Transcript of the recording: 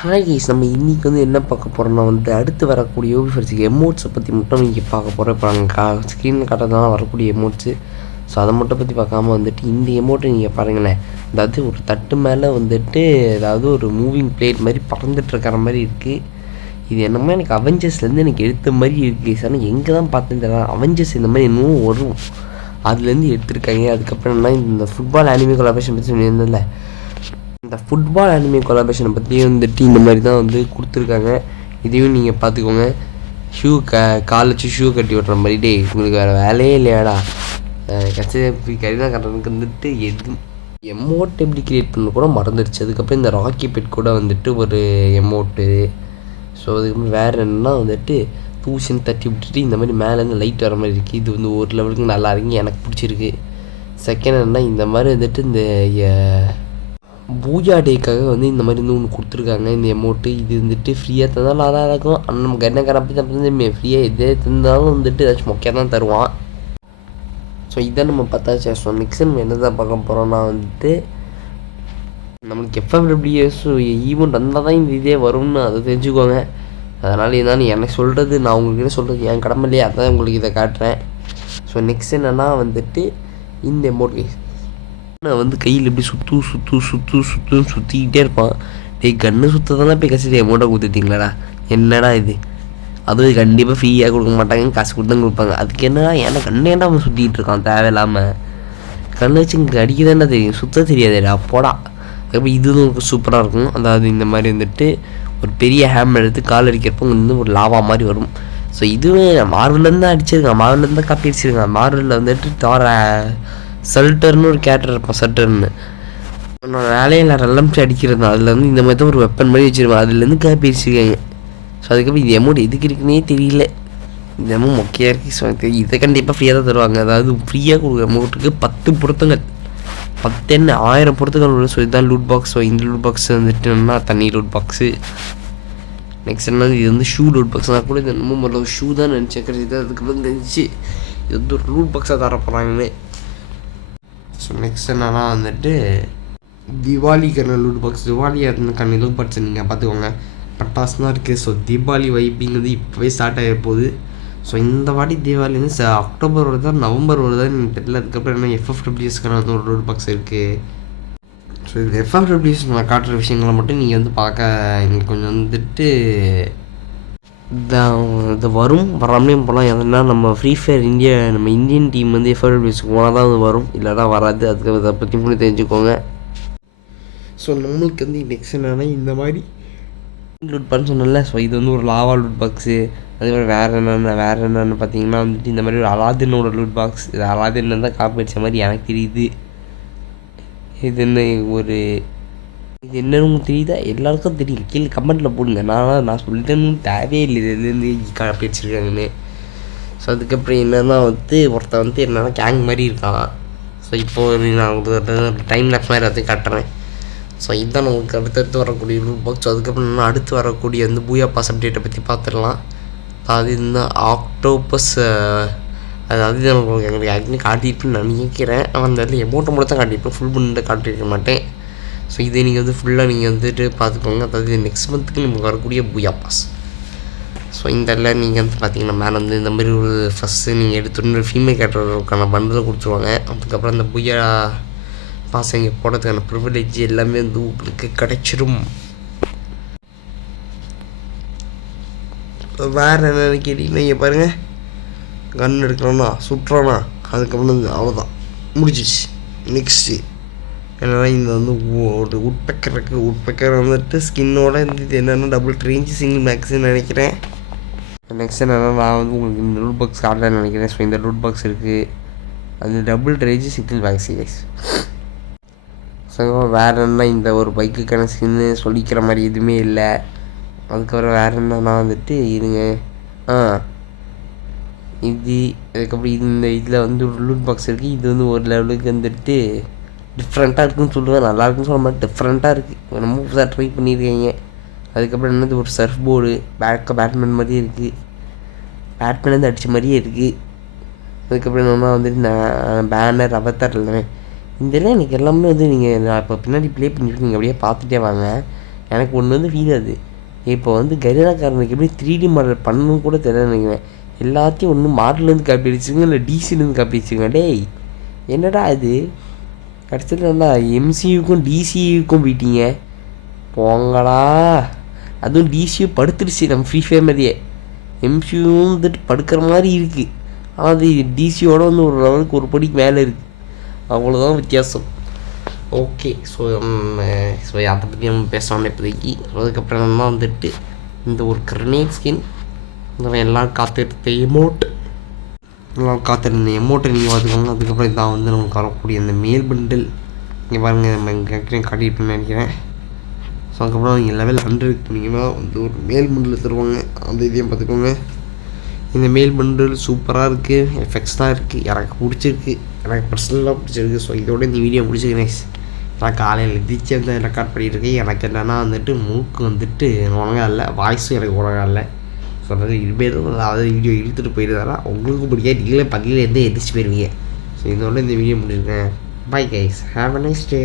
Hi guys, நம்ம இன்றைக்கி என்ன பார்க்க போகிறோம்னா அடுத்து வரக்கூடிய யூபிஃபர்ஸுக்கு எமோட்ஸை பற்றி மட்டும் இன்றைக்கி பார்க்க போகிறோம். இப்போ நாங்கள் ஸ்க்ரீனில் காட்டுறதுனால வரக்கூடிய எமோட்ஸு. ஸோ அதை மட்டும் பற்றி பார்க்காம இந்த எமோட்டை நீங்கள் பாருங்களேன். அதாவது ஒரு தட்டு மேலே அதாவது ஒரு மூவிங் பிளேட் மாதிரி பறந்துட்டுருக்கிற மாதிரி இருக்குது. இது என்னமோ எனக்கு அவெஞ்சர்ஸ்லேருந்து எனக்கு எடுத்த மாதிரி இருக்குது. ஆனால் எங்கே தான் பார்த்தேன்னு தெரியல. அவெஞ்சர்ஸ் இந்த மாதிரி இன்னும் வரும், அதுலேருந்து எடுத்திருக்காங்க. அதுக்கப்புறம் என்ன இந்த ஃபுட்பால் அனிமே கொலாபரேஷன் பற்றி சொல்லியிருந்தேன்ல, இந்த ஃபுட்பால் அனிமே கொலாபரேஷனை பற்றி இந்த மாதிரி தான் கொடுத்துருக்காங்க. இதையும் நீங்கள் பார்த்துக்கோங்க. ஷூ கால் வச்சு ஷூ கட்டி விட்ற மாதிரி. டே உங்களுக்கு வேறு வேலையே இல்லையாடா, கரீனா கட்டுறதுக்கு எமோட் எப்படி க்ரியேட் பண்ண கூட மறந்துடுச்சு. அதுக்கப்புறம் இந்த ராக்கி பெட் கூட ஒரு எமோட்டு. ஸோ அதுக்கப்புறம் வேறு என்னன்னா தூசின்னு தட்டி விட்டுட்டு இந்த மாதிரி மேலேருந்து லைட் வர மாதிரி இருக்குது. இது ஒரு லெவலுக்கு நல்லா இருக்கு, எனக்கு பிடிச்சிருக்கு. செகண்ட் என்னன்னா இந்த மாதிரி இந்த பூஜா டேக்காக இந்த மாதிரி ஒன்று கொடுத்துருக்காங்க. இந்த எமௌண்ட்டு இது ஃப்ரீயாக தந்தாலும் நல்லா இருக்கும். ஆனால் நம்ம கண்ணக்கார அப்படி தான் ஃப்ரீயாக எதே தந்தாலும் ஏதாச்சும் மொக்கையாக தான் தருவான். ஸோ இதான் நம்ம பார்த்தாச்சு. ஸோ நெக்ஸ்ட் நம்ம என்ன தான் பார்க்க போகிறோம்னா நம்மளுக்கு எஃப்எம்டபிள்யூஎஸ் ஈவெண்ட் வந்தால் தான் இந்த இதே வரும்னு அதை தெரிஞ்சுக்கோங்க. அதனால் என்னன்னு எனக்கு சொல்கிறது, நான் உங்கள்கிட்ட சொல்கிறது என் கடமை இல்லையா, அதான் உங்களுக்கு இதை காட்டுறேன். ஸோ நெக்ஸ்ட் என்னென்னா இந்த எமௌண்ட் நான் கையில் எப்படி சுற்றுன்னு சுற்றிக்கிட்டே இருப்பான். டே கன்று சுற்றதானே போய் கசிட்டு அமௌண்ட்டை கொடுத்துட்டீங்களாடா, என்னடா இது? அதுவும் கண்டிப்பாக ஃப்ரீயாக கொடுக்க மாட்டாங்க, காசு கொடுத்து தான் கொடுப்பாங்க. அதுக்கு என்னடா ஏன்னா கண்ணு ஏன்டா அவன் சுற்றிக்கிட்டு இருக்கான் தேவையில்லாமல்? கண்ணு வச்சு இங்கே அடிக்க தானே தெரியும், சுற்ற தெரியாதுடா போடா. அதுக்கப்புறம் இதுவும் சூப்பராக இருக்கும். அதாவது இந்த மாதிரி ஒரு பெரிய ஹேம் எடுத்து கால் அடிக்கிறப்போ ஒரு லாவா மாதிரி வரும். ஸோ இதுவே மார்வல்லேருந்து தான் அடிச்சிருக்கான், மார்வல்லேருந்து தான் காப்பி அடிச்சிருக்கான். மார்வலில் தோற சல்டர்னு ஒரு கேரக்டர் இருப்பான். சல்டர்னு என்னோட வேலையில் ரெல்லம்ஸ் அடிக்கிறது தான். அதில் இந்த மாதிரி தான் ஒரு வெப்பன் மாதிரி வச்சுருவேன், அதுலேருந்து காப்பி அடிச்சிருக்காங்க. ஸோ அதுக்கப்புறம் இது அமௌண்ட் எதுக்கு இருக்குன்னே தெரியல. இந்த அமௌண்ட் மொக்கையாக இருக்குது. ஸோ இதை கண்டிப்பாக ஃப்ரீயாக தான் தருவாங்க. அதாவது ஃப்ரீயாக கொடுக்குற அமௌண்ட்டுக்கு 10 பொருத்தங்கள், 10,000 பொருத்தங்கள் வரும். ஸோ இதுதான் லூட் பாக்ஸ். ஸோ இந்த லூட் பாக்ஸ் என்னன்னா தண்ணி லூட் பாக்ஸு. நெக்ஸ்ட் என்ன, இது ஷூ லூட் பாக்ஸ். நான் கூட இது என்னமோ முதல்ல ஒரு ஷூ தான் நினச்சேன். இது அதுக்கப்புறம் தெரிஞ்சு இது ஒரு லூட் பாக்ஸாக தர போகிறாங்கன்னு. ஸோ நெக்ஸ்ட் என்னன்னா தீபாவளிக்கான லூட் பாக்ஸ். தீபாவளிக்கான லூட் பாக்ஸ் நீங்கள் பார்த்துக்கோங்க, பட்டாசுலாம் இருக்குது. ஸோ தீபாவளி வைப்பிங்கிறது இப்போவே ஸ்டார்ட் ஆகிட போகுது. ஸோ இந்த வாட்டி தீபாவளி அக்டோபர் வருதா நவம்பர் வருதான்னு எனக்கு தெரியல. அதுக்கப்புறம் என்ன எஃப்எஃப்டபிள்யூஎஸ்க்கான ஒரு லூட் பாக்ஸ் இருக்குது. ஸோ இந்த எஃப்எஃப்டபிள்யூஎஸ் நான் காட்டுற விஷயங்களை மட்டும் நீங்கள் பார்க்க எங்களுக்கு கொஞ்சம் இது வரும், வராமலேயும் போகலாம். எதுனா நம்ம ஃப்ரீ ஃபயர் நம்ம இந்தியன் டீம் எஃப்எஃப்டபிள்யூஎஸ்க்கு போனால் தான் அது வரும், இல்லைனா வராது. அதுக்கு அதை பற்றி மட்டும் தெரிஞ்சுக்கோங்க. ஸோ நம்மளுக்கு நெக்ஸ்ட் என்னன்னா இந்த மாதிரி லூட் பண்ண சொன்னல. ஸோ இது ஒரு லாவா லூட் பாக்ஸு. அதே மாதிரி வேறு என்னென்னு பார்த்தீங்கன்னா இந்த மாதிரி ஒரு அலாதினோட லூட் பாக்ஸ். இது அலாதின் தான் காப்பி அடித்த மாதிரி எனக்கு தெரியுது. இது என்னன்னு உங்களுக்கு தெரியுதா? எல்லாருக்கும் தெரியும், கீழே கமெண்ட்டில் போடுங்க. நான் சொல்லிட்டேன்னு தேவையில்லை இதுலேருந்து காப்பி அடிச்சிருக்காங்கன்னு. ஸோ அதுக்கப்புறம் என்னென்னா ஒருத்தன் என்னென்னா கேங் மாதிரி இருக்கான். ஸோ இப்போது நான் உங்களுக்கு டைம் லேப்ஸ் மாதிரி எல்லாத்தையும் காட்டுறேன். ஸோ இதுதான் நமக்கு அடுத்தடுத்து வரக்கூடிய லூட் பாக்ஸ். அதுக்கப்புறம் அடுத்து வரக்கூடிய பூயா பாஸ் அப்டேட்டை பற்றி பார்த்துடலாம். அது இந்த ஆக்டோபஸ், அதாவது இது எங்களுக்கு ஆக்சுவலி காட்டியிருப்பேன்னு நான் நினைக்கிறேன். அந்த இடத்துல எமௌண்ட்டை மட்டும் தான் காட்டியிருப்பேன், ஃபுல் பண்ணிட்டு காட்டியிருக்க மாட்டேன். ஸோ இதை நீங்கள் ஃபுல்லாக நீங்கள் பார்த்துக்கோங்க. அதாவது நெக்ஸ்ட் மந்த்துக்கு நமக்கு வரக்கூடிய பூயா பாஸ். ஸோ இந்த இடத்துல நீங்கள் பார்த்தீங்கன்னா மேலே இந்த மாதிரி ஒரு ஃபஸ்ட்டு நீங்கள் எடுத்துகிட்டு ஃபீமேல் கேரக்டருக்கான பண்டில் கொடுத்துருவாங்க. அதுக்கப்புறம் அந்த பூயா பாஸ் இங்கே போடுறதுக்கான ப்ரிவிலேஜ் எல்லாமே உங்களுக்கு கிடைச்சிடும். வேறு என்னென்னு கேட்டிங்கன்னா இங்கே பாருங்கள், கன் எடுக்கிறோன்னா சுட்டுறோன்னா அதுக்கப்புறம் அவ்வளோதான் முடிச்சிச்சு. நெக்ஸ்ட்டு என்னென்னா இந்த ஒரு உட்பெக்கர் இருக்குது. உட்பெக்கர் ஸ்கின்னோட இது என்னென்னா டபுள் ரேஞ்சு சிங்கிள் மேக்ஸ்ன்னு நினைக்கிறேன். நெக்ஸ்ட் என்னென்னா நான் உங்களுக்கு இந்த லூட் பாக்ஸ் காட்டலான்னு நினைக்கிறேன். ஸோ இந்த லூட் பாக்ஸ் இருக்குது, அது double range single maxi guys. So வேறு என்ன, இந்த ஒரு பைக்குக்கான ஸ்கின்னு சொல்லிக்கிற மாதிரி எதுவுமே இல்லை. அதுக்கப்புறம் வேறு என்னன்னா இருங்க இது. அதுக்கப்புறம் இந்த இதில் ஒரு லூட் பாக்ஸ் இருக்குது. இது ஒரு லெவலுக்கு டிஃப்ரெண்ட்டாக இருக்குதுன்னு சொல்லுவேன், நல்லா இருக்குன்னு சொல்ல மாதிரி டிஃப்ரெண்ட்டாக இருக்குது, ரொம்ப புதுசாக ட்ரை பண்ணியிருக்கீங்க. அதுக்கப்புறம் என்னது ஒரு சர்ஃப் போர்டு, பேட்மேன் மாதிரியே இருக்குது, பேட்மேன் அடித்த மாதிரியே இருக்குது. அதுக்கப்புறம் என்னென்னா பேனர் அவத்தார் எல்லாமே. இந்த எனக்கு எல்லாமே நீங்கள் நான் இப்போ பின்னாடி ப்ளே பண்ணியிருக்கீங்க, அப்படியே பார்த்துட்டே வாங்க. எனக்கு ஒன்று வந்து ஃபீல் ஆகுது. இப்போ வந்து கரினாக்காரனுக்கு எப்படி 3D மாடல் பண்ணணும்னு கூட தெரியல நினைக்கிறேன். எல்லாத்தையும் ஒன்று மாடலேருந்து காப்பி அடிச்சுங்க, இல்லை டிசிலேருந்து காப்பி அடிச்சுங்க. டேய் என்னடா இது, கடைசியில் நல்லா எம்சியூக்கும் டிசியூக்கும் போயிட்டீங்க போங்கடா. அதுவும் டிசியூ படுத்துடுச்சு நம்ம ஃப்ரீ ஃபயர் மாதிரியே. எம்சியூவும் வந்துட்டு படுக்கிற மாதிரி இருக்குது. ஆனால் அது டிசியோட வந்து ஒரு லெவலுக்கு ஒரு படிக்கு மேலே இருக்குது. அவ்வளோதான் வித்தியாசம். ஓகே, ஸோ அதை பற்றி நம்ம பேசலாம் இப்போதைக்கு. அதுக்கப்புறம் என்னன்னா வந்துட்டு இந்த ஒரு கிரனேட் ஸ்கின், இந்த எல்லாம் காத்திருந்த எமௌண்ட், எல்லாம் காத்திருந்த எமௌண்ட்டை நீங்கள் பார்த்துக்கோங்க. அதுக்கப்புறம் இதான் வந்து நமக்கு வரக்கூடிய அந்த மேல் பண்டில் இங்கே பாருங்கள், நம்ம இங்கே காட்டியிருப்பேன்னு நினைக்கிறேன். ஸோ அதுக்கப்புறம் நீங்கள் லெவல் 100 பண்ணிங்கன்னா வந்து ஒரு மேல் பண்டில் தருவாங்க. அந்த இதையும் பார்த்துக்கோங்க. இந்த மேல் பண்டில் சூப்பராக இருக்குது, எஃபெக்ட்ஸ்லாம் இருக்குது, எனக்கு பிடிச்சிருக்கு, எனக்கு பர்சனலாக பிடிச்சிருக்கு. ஸோ இதோட இந்த வீடியோ பிடிச்சிருக்கேன். நான் காலையில் எதிர்த்து வந்து ரெக்கார்ட் பண்ணிகிட்ருக்கேன். எனக்கு என்னென்னா வந்துட்டு மூக்கு வந்துட்டு ஒழுங்காக இல்லை, வாய்ஸும் எனக்கு ஒழுங்காக இல்லை. ஸோ அதனால் இனிமேல் அதாவது வீடியோ இழுத்துட்டு போயிருந்தாரா உங்களுக்கு பிடிக்காது, நீங்களே பள்ளியில் எந்திரிச்சு போயிருவீங்க. ஸோ இதோட இந்த வீடியோ முடிச்சிருக்கேன். Bye guys, have a nice day.